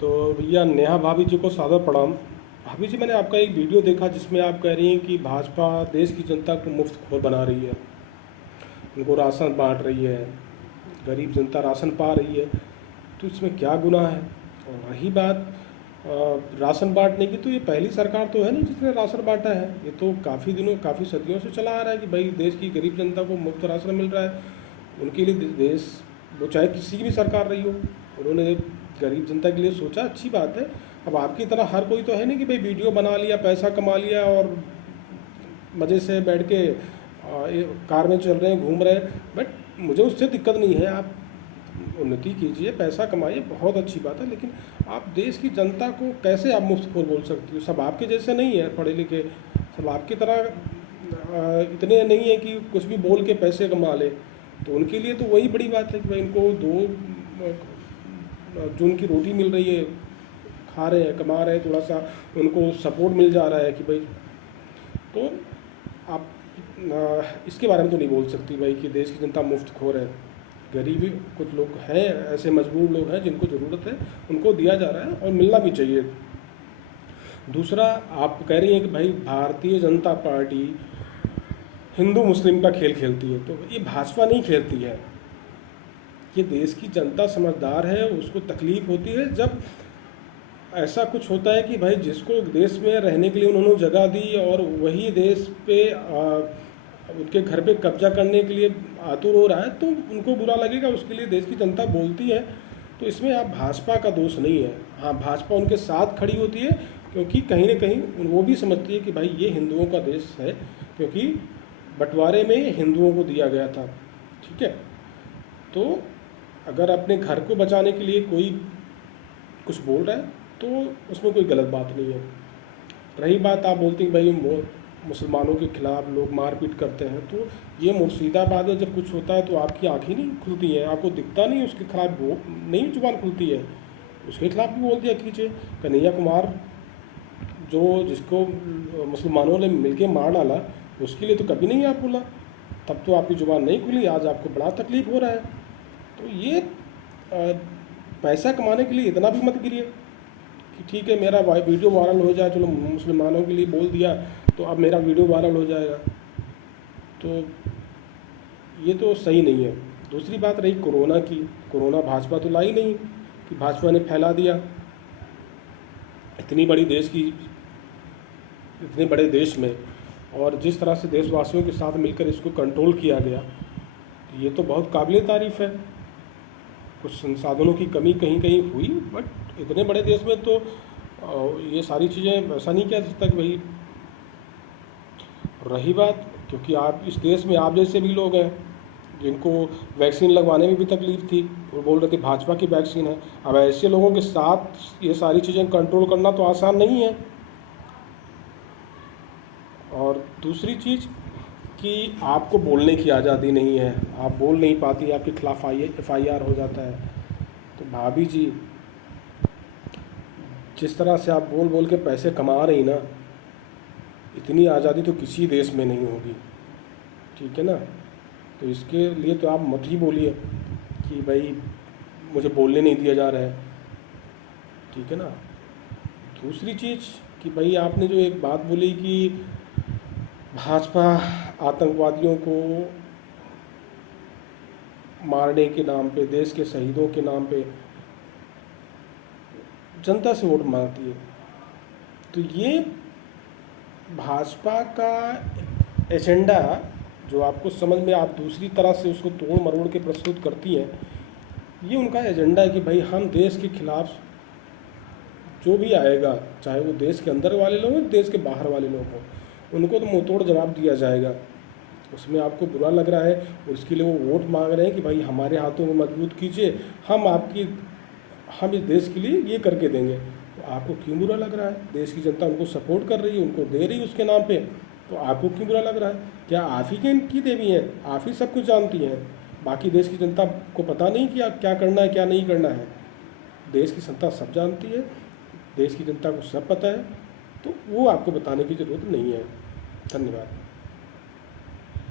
तो भैया नेहा भाभी जी को सादर प्रणाम। भाभी जी, मैंने आपका एक वीडियो देखा जिसमें आप कह रही हैं कि भाजपा देश की जनता को मुफ्तखोर बना रही है, उनको राशन बांट रही है, गरीब जनता राशन पा रही है। तो इसमें क्या गुनाह है? और रही बात राशन बांटने की, तो ये पहली सरकार तो है नहीं जिसने राशन बांटा है। ये तो काफ़ी दिनों, काफ़ी सदियों से चला आ रहा है कि भाई देश की गरीब जनता को मुफ्त राशन मिल रहा है। उनके लिए देश, वो चाहे किसी की भी सरकार रही हो, उन्होंने गरीब जनता के लिए सोचा, अच्छी बात है। अब आपकी तरह हर कोई तो है नहीं कि भाई वीडियो बना लिया, पैसा कमा लिया और मज़े से बैठ के कार में चल रहे हैं, घूम रहे हैं। बट मुझे उससे दिक्कत नहीं है, आप उन्नति कीजिए, पैसा कमाइए, बहुत अच्छी बात है। लेकिन आप देश की जनता को कैसे आप मुफ्तखोर बोल सकती हो? सब आपके जैसे नहीं है पढ़े लिखे, सब आपकी तरह इतने नहीं है कि कुछ भी बोल के पैसे कमा ले। तो उनके लिए तो वही बड़ी बात है कि भाई इनको दो जो उनकी रोटी मिल रही है, खा रहे हैं, कमा रहे हैं, थोड़ा सा उनको सपोर्ट मिल जा रहा है कि भाई। तो आप इसके बारे में तो नहीं बोल सकती भाई कि देश की जनता मुफ्तखोर है। गरीबी, कुछ लोग हैं ऐसे मजबूर लोग हैं जिनको ज़रूरत है, उनको दिया जा रहा है और मिलना भी चाहिए। दूसरा, आप कह रही हैं कि भाई भारतीय जनता पार्टी हिंदू मुस्लिम का खेल खेलती है। तो ये भाजपा नहीं खेलती है, ये देश की जनता समझदार है। उसको तकलीफ़ होती है जब ऐसा कुछ होता है कि भाई जिसको देश में रहने के लिए उन्होंने जगह दी और वही देश पे उनके घर पे कब्जा करने के लिए आतुर हो रहा है, तो उनको बुरा लगेगा। उसके लिए देश की जनता बोलती है। तो इसमें आप भाजपा का दोष नहीं है। हाँ, भाजपा उनके साथ खड़ी होती है क्योंकि कहीं ना कहीं वो भी समझती है कि भाई ये हिंदुओं का देश है, क्योंकि बंटवारे में हिंदुओं को दिया गया था। ठीक है, तो अगर अपने घर को बचाने के लिए कोई कुछ बोल रहा है तो उसमें कोई गलत बात नहीं है। रही बात, आप बोलते हैं भाई मुसलमानों के खिलाफ लोग मारपीट करते हैं, तो ये मुर्शिदाबाद में जब कुछ होता है तो आपकी आंखें नहीं खुलती हैं, आपको दिखता नहीं उसके खिलाफ वो नहीं जुबान खुलती है, उसके खिलाफ भी बोल दिया कीजिए। कन्हैया कुमार जिसको मुसलमानों ने मिलके मार डाला, उसके लिए तो कभी नहीं आप बोला, तब तो आपकी जुबान नहीं खुली, आज आपको बड़ा तकलीफ हो रहा है। तो ये पैसा कमाने के लिए इतना भी मत गिरिए कि ठीक है मेरा वीडियो वायरल हो जाए, चलो मुसलमानों के लिए बोल दिया तो अब मेरा वीडियो वायरल हो जाएगा। तो ये तो सही नहीं है। दूसरी बात रही कोरोना की, कोरोना भाजपा तो लाई नहीं कि भाजपा ने फैला दिया। इतनी बड़ी देश की, इतने बड़े देश में, और जिस तरह से देशवासियों के साथ मिलकर इसको कंट्रोल किया गया, ये तो बहुत काबिल तारीफ़ है। कुछ संसाधनों की कमी कहीं कहीं हुई, बट इतने बड़े देश में तो ये सारी चीज़ें ऐसा नहीं कह सकता कि भाई। रही बात, क्योंकि आप इस देश में आप जैसे भी लोग हैं जिनको वैक्सीन लगवाने में भी तकलीफ थी, वो बोल रहे थे भाजपा की वैक्सीन है। अब ऐसे लोगों के साथ ये सारी चीज़ें कंट्रोल करना तो आसान नहीं है। और दूसरी चीज़ कि आपको बोलने की आज़ादी नहीं है, आप बोल नहीं पाती, आपके खिलाफ FIR हो जाता है। तो भाभी जी, जिस तरह से आप बोल बोल के पैसे कमा रही ना, इतनी आज़ादी तो किसी देश में नहीं होगी। ठीक है ना? तो इसके लिए तो आप मत ही बोलिए कि भाई मुझे बोलने नहीं दिया जा रहा है। ठीक है ना? दूसरी चीज़ कि भाई आपने जो एक बात बोली कि भाजपा आतंकवादियों को मारने के नाम पे, देश के शहीदों के नाम पे जनता से वोट मांगती है, तो ये भाजपा का एजेंडा जो आपको समझ में, आप दूसरी तरह से उसको तोड़ मरोड़ के प्रस्तुत करती हैं, ये उनका एजेंडा है कि भाई हम देश के खिलाफ जो भी आएगा, चाहे वो देश के अंदर वाले लोग हों, देश के बाहर वाले लोग हों, उनको तो मुँह तोड़ जवाब दिया जाएगा। उसमें आपको बुरा लग रहा है और उसके लिए वो वोट मांग रहे हैं कि भाई हमारे हाथों को मजबूत कीजिए, हम इस देश के लिए ये करके देंगे। तो आपको क्यों बुरा लग रहा है? देश की जनता उनको सपोर्ट कर रही है, उनको दे रही है उसके नाम पे, तो आपको क्यों बुरा लग रहा है? क्या आप ही की देवी हैं? आप ही सब कुछ जानती हैं, बाकी देश की जनता को पता नहीं कि आप क्या करना है क्या नहीं करना है? देश की जनता सब जानती है, देश की जनता को सब पता है, तो वो आपको बताने की ज़रूरत नहीं है। धन्यवाद।